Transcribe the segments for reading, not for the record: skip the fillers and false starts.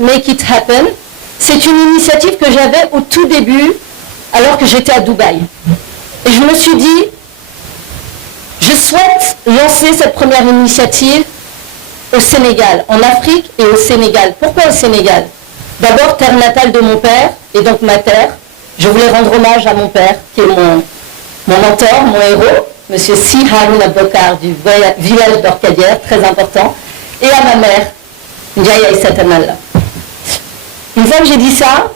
Make It Happen. C'est une initiative que j'avais au tout début, alors que j'étais à Dubaï. Et je me suis dit, je souhaite lancer cette première initiative au Sénégal, en Afrique et au Sénégal. Pourquoi au Sénégal? D'abord, terre natale de mon père, et donc ma terre. Je voulais rendre hommage à mon père, qui est mon mentor, mon héros, M. Si Haroun Abokar du village d'Orcadière, très important, et à ma mère, Ndiaye Aïssata Malla. Une fois que j'ai dit ça,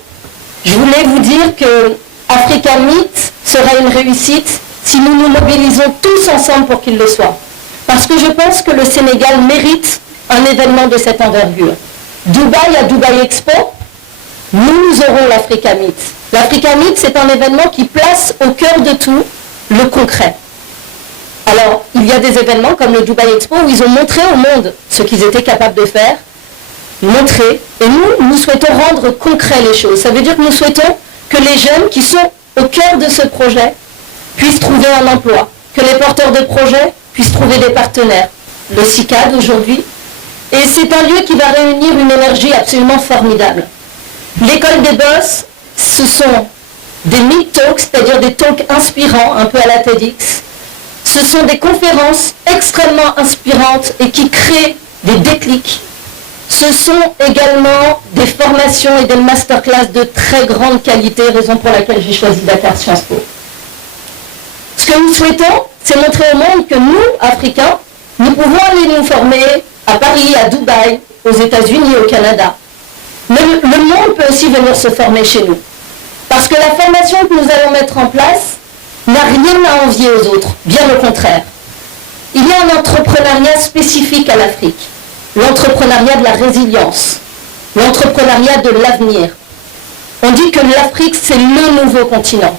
je voulais vous dire que Africa Meet sera une réussite si nous nous mobilisons tous ensemble pour qu'il le soit. Parce que je pense que le Sénégal mérite un événement de cette envergure. Dubaï à Dubaï Expo, nous aurons l'Africa Meet. L'Africa Meet, c'est un événement qui place au cœur de tout le concret. Alors, il y a des événements comme le Dubaï Expo où ils ont montré au monde ce qu'ils étaient capables de faire, montrer, et nous souhaitons rendre concret les choses. Ça veut dire que nous souhaitons que les jeunes qui sont au cœur de ce projet puissent trouver un emploi, que les porteurs de projets puissent trouver des partenaires. Le CICAD aujourd'hui, et c'est un lieu qui va réunir une énergie absolument formidable. L'école des boss, ce sont des meet talks, c'est-à-dire des talks inspirants, un peu à la TEDx. Ce sont des conférences extrêmement inspirantes et qui créent des déclics. Ce sont également des formations et des masterclass de très grande qualité, raison pour laquelle j'ai choisi Dakar Sciences Po. Ce que nous souhaitons, c'est montrer au monde que nous, Africains, nous pouvons aller nous former à Paris, à Dubaï, aux États-Unis, au Canada. Mais le monde peut aussi venir se former chez nous. Parce que la formation que nous allons mettre en place n'a rien à envier aux autres, bien au contraire. Il y a un entrepreneuriat spécifique à l'Afrique, l'entrepreneuriat de la résilience, l'entrepreneuriat de l'avenir. On dit que l'Afrique, c'est le nouveau continent.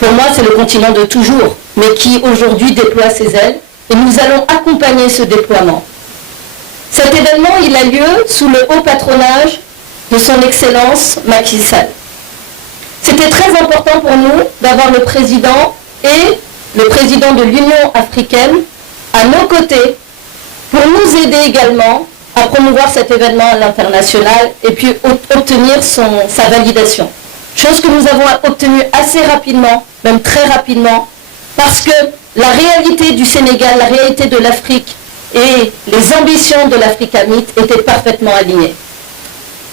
Pour moi, c'est le continent de toujours, mais qui aujourd'hui déploie ses ailes, et nous allons accompagner ce déploiement. Cet événement, il a lieu sous le haut patronage de son Excellence Macky Sall. C'était très important pour nous d'avoir le président et le président de l'Union africaine à nos côtés pour nous aider également à promouvoir cet événement à l'international et puis obtenir sa validation. Chose que nous avons obtenue assez rapidement, même très rapidement, parce que la réalité du Sénégal, la réalité de l'Afrique et les ambitions de l'Africa Meet étaient parfaitement alignées.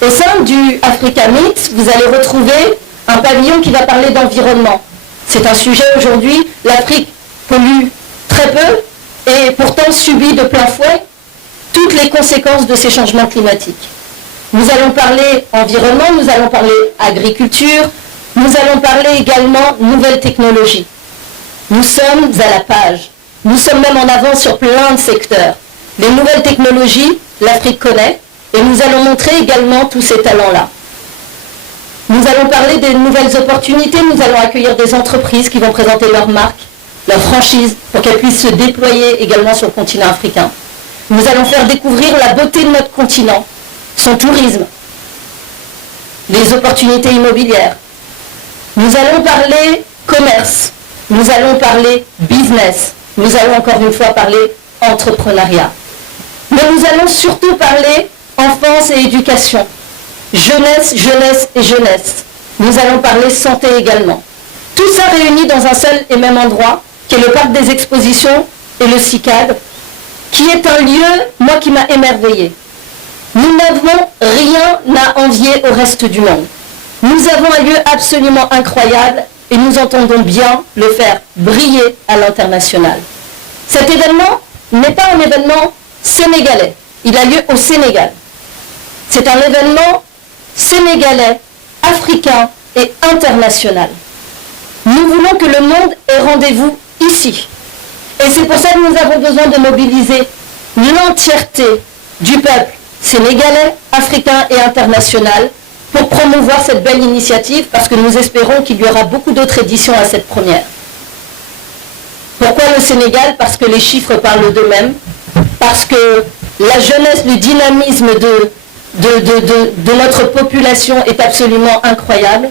Au sein du Africa Meet, vous allez retrouver un pavillon qui va parler d'environnement. C'est un sujet aujourd'hui, l'Afrique pollue très peu et pourtant subit de plein fouet toutes les conséquences de ces changements climatiques. Nous allons parler environnement, nous allons parler agriculture, nous allons parler également nouvelles technologies. Nous sommes à la page, nous sommes même en avance sur plein de secteurs. Les nouvelles technologies, l'Afrique connaît, et nous allons montrer également tous ces talents-là. Nous allons parler des nouvelles opportunités, nous allons accueillir des entreprises qui vont présenter leurs marques, leurs franchises, pour qu'elles puissent se déployer également sur le continent africain. Nous allons faire découvrir la beauté de notre continent, son tourisme, les opportunités immobilières. Nous allons parler commerce, nous allons parler business, nous allons encore une fois parler entrepreneuriat. Mais nous allons surtout parler enfance et éducation, jeunesse, jeunesse et jeunesse. Nous allons parler santé également. Tout ça réuni dans un seul et même endroit, qui est le parc des expositions et le CICAD, qui est un lieu, moi, qui m'a émerveillée. Nous n'avons rien à envier au reste du monde. Nous avons un lieu absolument incroyable et nous entendons bien le faire briller à l'international. Cet événement n'est pas un événement sénégalais. Il a lieu au Sénégal. C'est un événement sénégalais, africain et international. Nous voulons que le monde ait rendez-vous ici. Et c'est pour ça que nous avons besoin de mobiliser l'entièreté du peuple sénégalais, africain et international pour promouvoir cette belle initiative parce que nous espérons qu'il y aura beaucoup d'autres éditions à cette première. Pourquoi le Sénégal? Parce que les chiffres parlent d'eux-mêmes, parce que la jeunesse, le dynamisme de notre population est absolument incroyable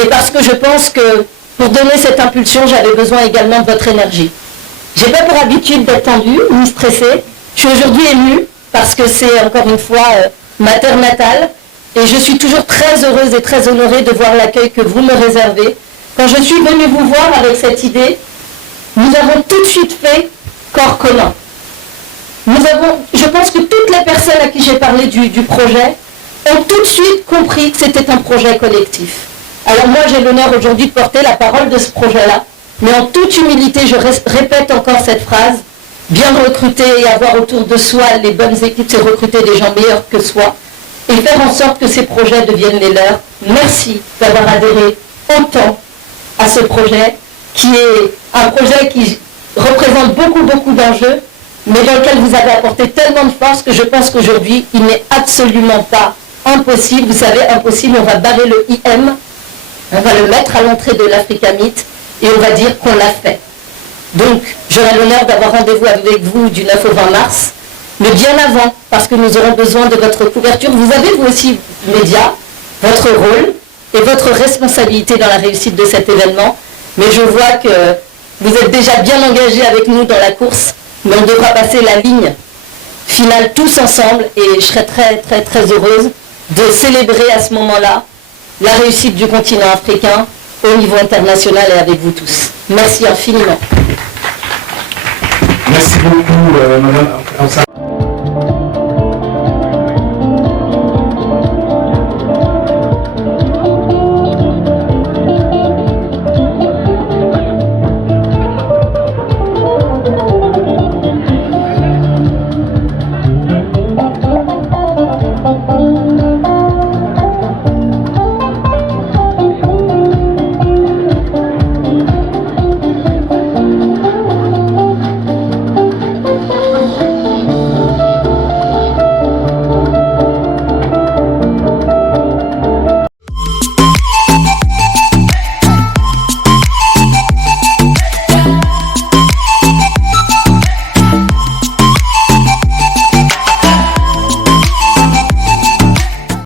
et parce que je pense que pour donner cette impulsion, j'avais besoin également de votre énergie. Je n'ai pas pour habitude d'être tendue ni stressée. Je suis aujourd'hui émue parce que c'est encore une fois ma terre natale, et je suis toujours très heureuse et très honorée de voir l'accueil que vous me réservez. Quand je suis venue vous voir avec cette idée, nous avons tout de suite fait corps commun. Je pense que toutes les personnes à qui j'ai parlé du projet ont tout de suite compris que c'était un projet collectif. Alors moi, j'ai l'honneur aujourd'hui de porter la parole de ce projet-là, mais en toute humilité, je répète encore cette phrase, bien recruter et avoir autour de soi les bonnes équipes, c'est recruter des gens meilleurs que soi, et faire en sorte que ces projets deviennent les leurs. Merci d'avoir adhéré autant à ce projet, qui est un projet qui représente beaucoup d'enjeux, mais dans lequel vous avez apporté tellement de force que je pense qu'aujourd'hui, il n'est absolument pas impossible. Vous savez, impossible, on va barrer le IM, on va le mettre à l'entrée de l'Africa Meet, et on va dire qu'on l'a fait. Donc, j'aurai l'honneur d'avoir rendez-vous avec vous du 9 au 20 mars, mais bien avant, parce que nous aurons besoin de votre couverture. Vous avez, vous aussi, médias, votre rôle et votre responsabilité dans la réussite de cet événement, mais je vois que vous êtes déjà bien engagés avec nous dans la course, mais on devra passer la ligne finale tous ensemble, et je serai très heureuse de célébrer à ce moment-là la réussite du continent africain au niveau international et avec vous tous. Merci infiniment. Merci beaucoup, Madame.